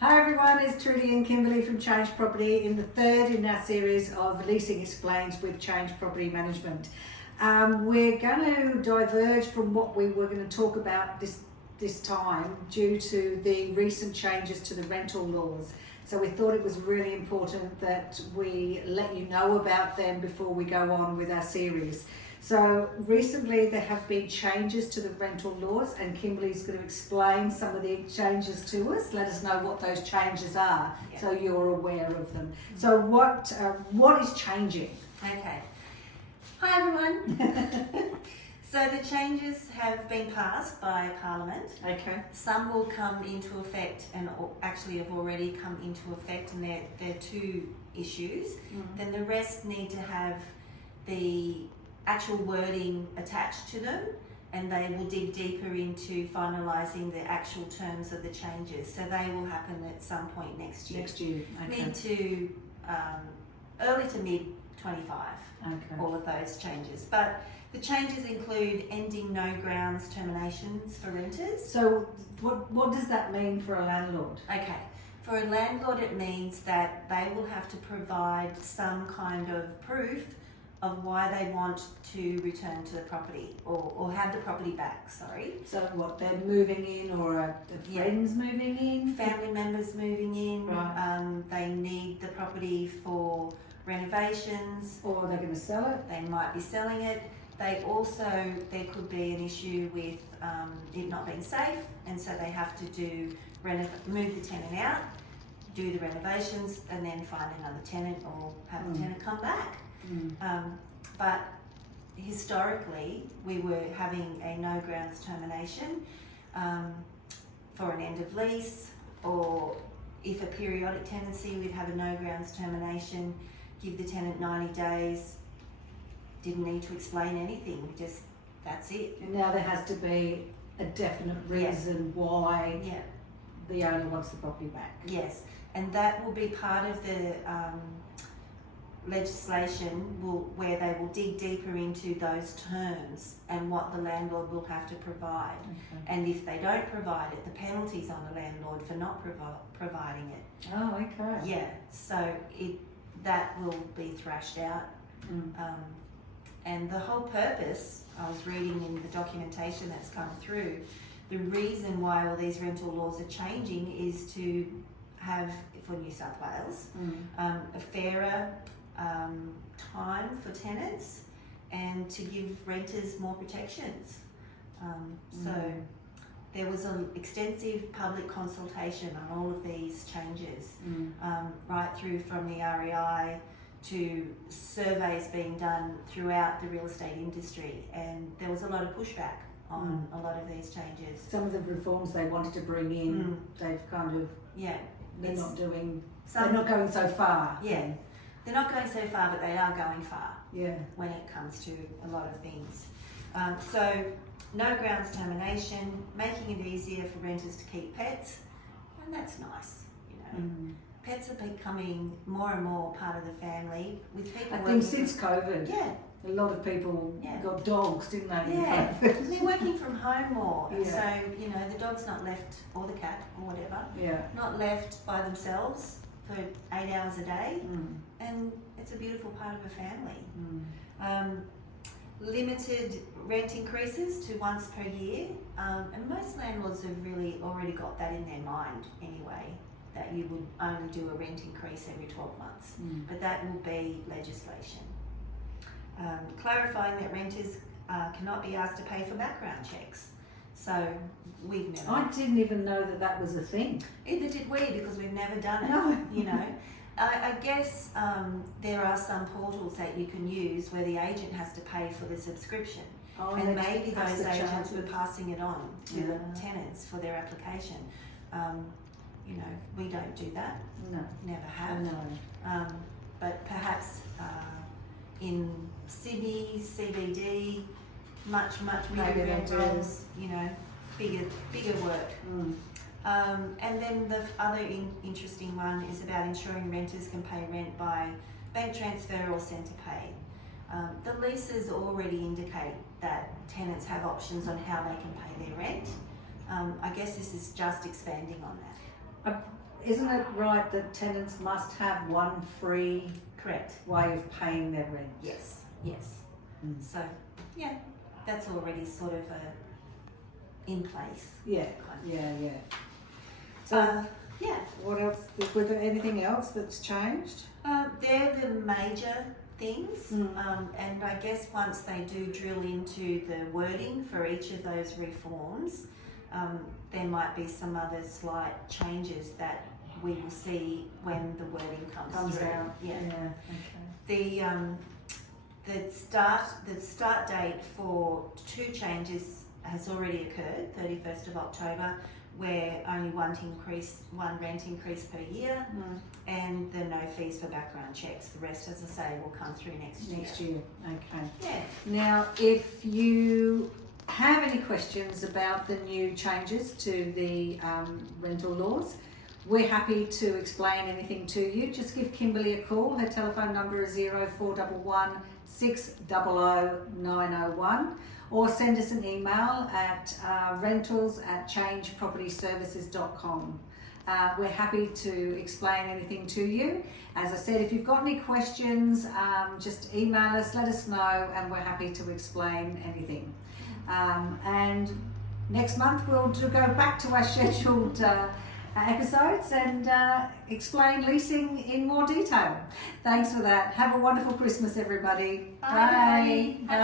Hi everyone, it's Trudy and Kimberly from Change Property in the third in our series of Leasing Explained with Change Property Management. We're going to diverge from what we were going to talk about this time due to the recent changes to the rental laws. So we thought it was really important that we let you know about them before we go on with our series. So recently there have been changes to the rental laws, and Kimberly's going to explain some of the changes to us. Let us know what those changes are, so you're aware of them. So what is changing? Okay. Hi everyone. So the changes have been passed by Parliament. Okay. Some will come into effect and actually have already come into effect, and they're two issues. Then the rest need to have the actual wording attached to them, and they will dig deeper into finalising the actual terms of the changes. So they will happen at some point next year. Next year, okay. Mid to early to mid 25. Okay. All of those changes, but the changes include ending no grounds terminations for renters. So what does that mean for a landlord? Okay, for a landlord it means that they will have to provide some kind of proof of why they want to return to the property or have the property back, sorry. So what, they're moving in, or are friends moving in? Family members moving in, right. They need the property for renovations. Or they're going to sell it? They might be selling it. They also, there could be an issue with it not being safe, and so they have to move the tenant out, do the renovations, and then find another tenant or have the tenant come back. But historically, we were having a no grounds termination for an end of lease, or if a periodic tenancy, we'd have a no grounds termination, give the tenant 90 days, didn't need to explain anything, just that's it. And now there has to be a definite reason why the owner wants the property back. Yes, and that will be part of the legislation where they will dig deeper into those terms and what the landlord will have to provide. Okay. And if they don't provide it, the penalties on the landlord for not providing it. Oh, okay. Yeah, so that will be thrashed out. And the whole purpose, I was reading in the documentation that's come through, the reason why all these rental laws are changing is to have, for New South Wales, a fairer time for tenants and to give renters more protections. So there was an extensive public consultation on all of these changes, right through from the REI to surveys being done throughout the real estate industry, and there was a lot of pushback on a lot of these changes. Some of the reforms they wanted to bring in, they've kind of, they're not going so far. Yeah, they're not going so far, but they are going far. Yeah. When it comes to a lot of things. So no grounds termination, making it easier for renters to keep pets, and that's nice, you know. Pets are becoming more and more part of the family. With people, I think since COVID, a lot of people got dogs, didn't they? Yeah, they're working from home more, Yeah. so you know the dog's not left, or the cat, or whatever, not left by themselves for 8 hours a day, and it's a beautiful part of a family. Limited rent increases to once per year, and most landlords have really already got that in their mind anyway, that you would only do a rent increase every 12 months, but that will be legislation. Clarifying that renters cannot be asked to pay for background checks. So we've never... I didn't even know that was a thing. Either did we, because we've never done it, No. you know. I guess there are some portals that you can use where the agent has to pay for the subscription. And maybe those agents were passing it on to the tenants for their application. You know, we don't do that. No. Never have. No. But perhaps in Sydney, CBD, much bigger rentals, you know, bigger work. And then the other interesting one is about ensuring renters can pay rent by bank transfer or centre pay. The leases already indicate that tenants have options on how they can pay their rent. I guess this is just expanding on that. isn't it right that tenants must have one free Correct. way of paying their rent? Yes. Yes. Mm. So, yeah, that's already sort of in place. Yeah, Kind of. yeah. So, Yeah. what else? Was there anything else that's changed? They're the major things, and I guess once they do drill into the wording for each of those reforms, there might be some other slight changes that we will see when the wording comes through. Out. Yeah. Okay. The start date for two changes has already occurred, 31st of October, where only one rent increase per year, and the no fees for background checks. The rest, as I say, will come through next year. Okay. Yeah. Now, if you have any questions about the new changes to the rental laws, we're happy to explain anything to you. Just give Kimberly a call. Her telephone number is 0411 600 901, or send us an email at rentals@changepropertyservices.com. We're happy to explain anything to you. As I said, if you've got any questions, just email us, let us know, and we're happy to explain anything. And next month we'll go back to our scheduled episodes and explain leasing in more detail. Thanks for that. Have a wonderful Christmas, everybody. Bye. Bye.